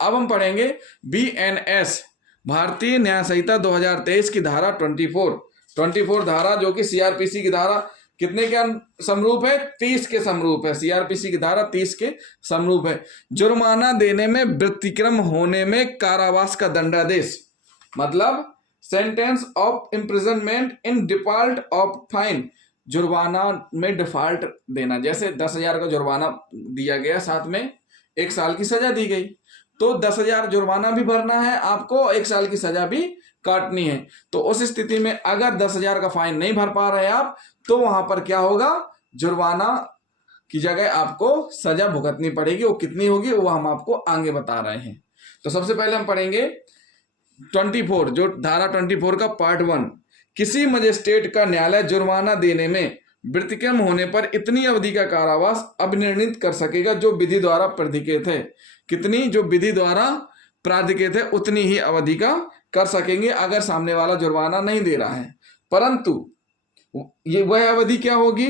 अब हम पढ़ेंगे BNS भारतीय न्याय संहिता 2023 की धारा 24 धारा, जो कि CRPC की धारा कितने के समरूप है? 30 के समरूप है। CRPC की धारा 30 के समरूप है। जुर्माना देने में व्यतिक्रम होने में कारावास का दंडादेश, मतलब sentence of imprisonment in default of fine, जुर्माना में डिफॉल्ट देना। जैसे 10,000 का जुर्माना दिया गया, साथ में 1 साल की सजा दी गई, तो 10,000 जुर्माना भी भरना है आपको, 1 साल की सजा भी काटनी है। तो उस स्थिति में अगर 10,000 का फाइन नहीं भर पा रहे आप, तो वहां पर क्या होगा? जुर्माना की जगह आपको सजा भुगतनी पड़ेगी। वो कितनी होगी वो हम आपको आगे बता रहे हैं। तो सबसे पहले हम पढ़ेंगे 24, जो धारा 24 का पार्ट 1। किसी मजिस्ट्रेट का न्यायालय जुर्माना देने में व्यतिक्रम होने पर इतनी अवधि का कारावास अभिनिर्णित कर सकेगा जो विधि द्वारा प्राधिकृत है। कितनी? जो विधि द्वारा प्राधिकृत है उतनी ही अवधि का कर सकेंगे अगर सामने वाला जुर्माना नहीं दे रहा है। परंतु ये वह अवधि क्या होगी?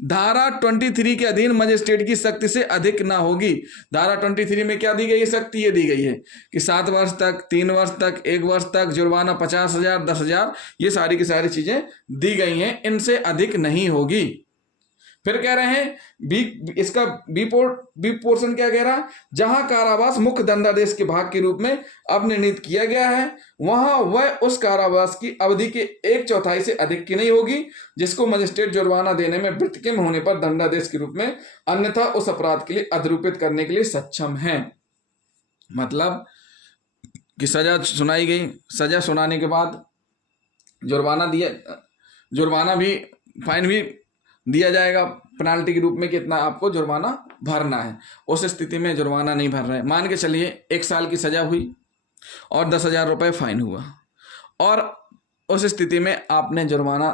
धारा 23 के अधीन मजिस्ट्रेट की शक्ति से अधिक ना होगी। धारा 23 में क्या दी गई है? शक्ति ये दी गई है कि 7 वर्ष तक, 3 वर्ष तक, 1 वर्ष तक, जुर्माना 50,000, 10,000, ये सारी की सारी चीजें दी गई हैं, इनसे अधिक नहीं होगी। फिर कह रहे हैं इसका बी पोर्शन क्या कह रहा है? जहां कारावास मुख्य दंडादेश के भाग के रूप में अभिनिर्णित किया गया है, वहां वह उस कारावास की अवधि के 1/4 से अधिक की नहीं होगी जिसको मजिस्ट्रेट जुर्माना देने में व्यतिक्रम होने पर दंडादेश के रूप में अन्यथा उस अपराध के लिए अधिरूपित करने के लिए सक्षम है। मतलब कि सजा सुनाई गई, सजा सुनाने के बाद जुर्माना भी, फाइन भी दिया जाएगा पेनाल्टी के रूप में, कितना आपको जुर्माना भरना है। उस स्थिति में जुर्माना नहीं भर रहे, मान के चलिए 1 साल की सजा हुई और 10,000 रुपये फाइन हुआ, और उस स्थिति में आपने जुर्माना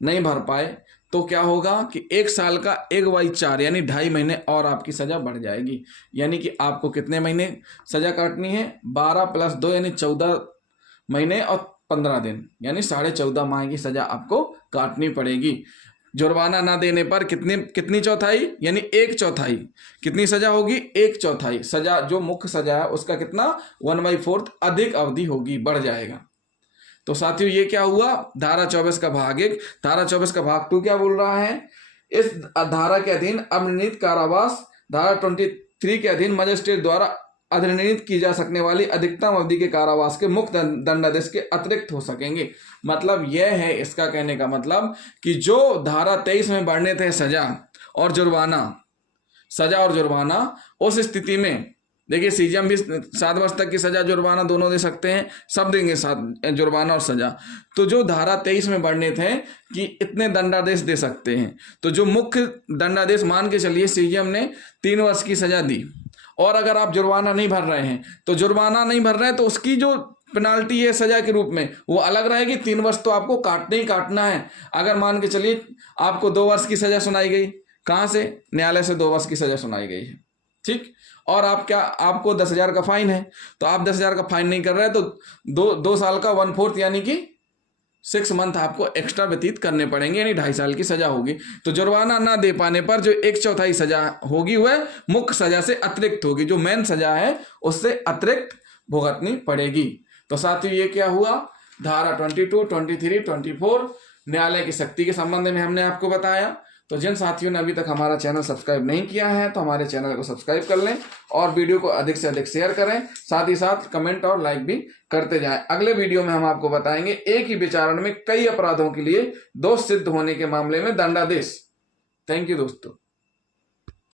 नहीं भर पाए, तो क्या होगा कि 1 साल का 1/4 यानी 2.5 महीने और आपकी सजा बढ़ जाएगी। यानी कि आपको कितने महीने सजा काटनी है? 12 + 2 यानी 14 महीने और 15 दिन, यानी 14.5 माह की सजा आपको काटनी पड़ेगी। जुर्माना ना देने पर कितनी चौथाई? यानी 1/4 कितनी सजा होगी? 1/4 सजा, जो मुख्य सजा है उसका कितना? 1/4 अधिक अवधि होगी, बढ़ जाएगा। तो साथियों ये क्या हुआ? धारा 24 का भाग 1। धारा 24 का भाग 2 क्या बोल रहा है? इस धारा के अधीन अभिनिर्णित कारावास धारा 23 के अधीन मजिस्ट्रेट द्वारा अधिनिर्णित की जा सकने वाली अधिकतम अवधि के कारावास के मुख्य दंडादेश के अतिरिक्त हो सकेंगे। मतलब यह है इसका कहने का मतलब कि जो धारा 23 में बढ़ने थे सजा और जुर्माना, उस स्थिति में देखिए सीजीएम भी 7 वर्ष तक की सजा जुर्माना दोनों दे सकते हैं, सब देंगे साथ जुर्माना और सजा। तो जो धारा 23 में बढ़ने थे कि इतने दंडादेश दे सकते हैं, तो जो मुख्य दंडादेश मान के चलिए सीजीएम ने 3 वर्ष की सजा दी, और अगर आप जुर्माना नहीं भर रहे हैं, तो जुर्माना नहीं भर रहे हैं तो उसकी जो पेनाल्टी है सजा के रूप में वो अलग रहेगी। 3 वर्ष तो आपको काटना ही काटना है। अगर मान के चलिए आपको 2 वर्ष की सजा सुनाई गई, कहां से? न्यायालय से 2 वर्ष की सजा सुनाई गई है, ठीक, और आपको 10,000 का फाइन है, तो आप 10,000 का फाइन नहीं कर रहे तो 2 साल का 1/4 यानी कि 6 मंथ आपको एक्स्ट्रा व्यतीत करने पड़ेंगे, यानी 2.5 साल की सजा होगी। तो जुर्माना ना दे पाने पर जो 1/4 सजा होगी वह मुख्य सजा से अतिरिक्त होगी, जो मेन सजा है उससे अतिरिक्त भुगतनी पड़ेगी। तो साथियों ये क्या हुआ? धारा 22, 23, 24 न्यायालय की शक्ति के संबंध में हमने आपको बताया। तो जिन साथियों ने अभी तक हमारा चैनल सब्सक्राइब नहीं किया है तो हमारे चैनल को सब्सक्राइब कर लें और वीडियो को अधिक से अधिक शेयर करें, साथ ही साथ कमेंट और लाइक भी करते जाएं। अगले वीडियो में हम आपको बताएंगे एक ही विचारण में कई अपराधों के लिए दोष सिद्ध होने के मामले में दंडादेश। थैंक यू दोस्तों।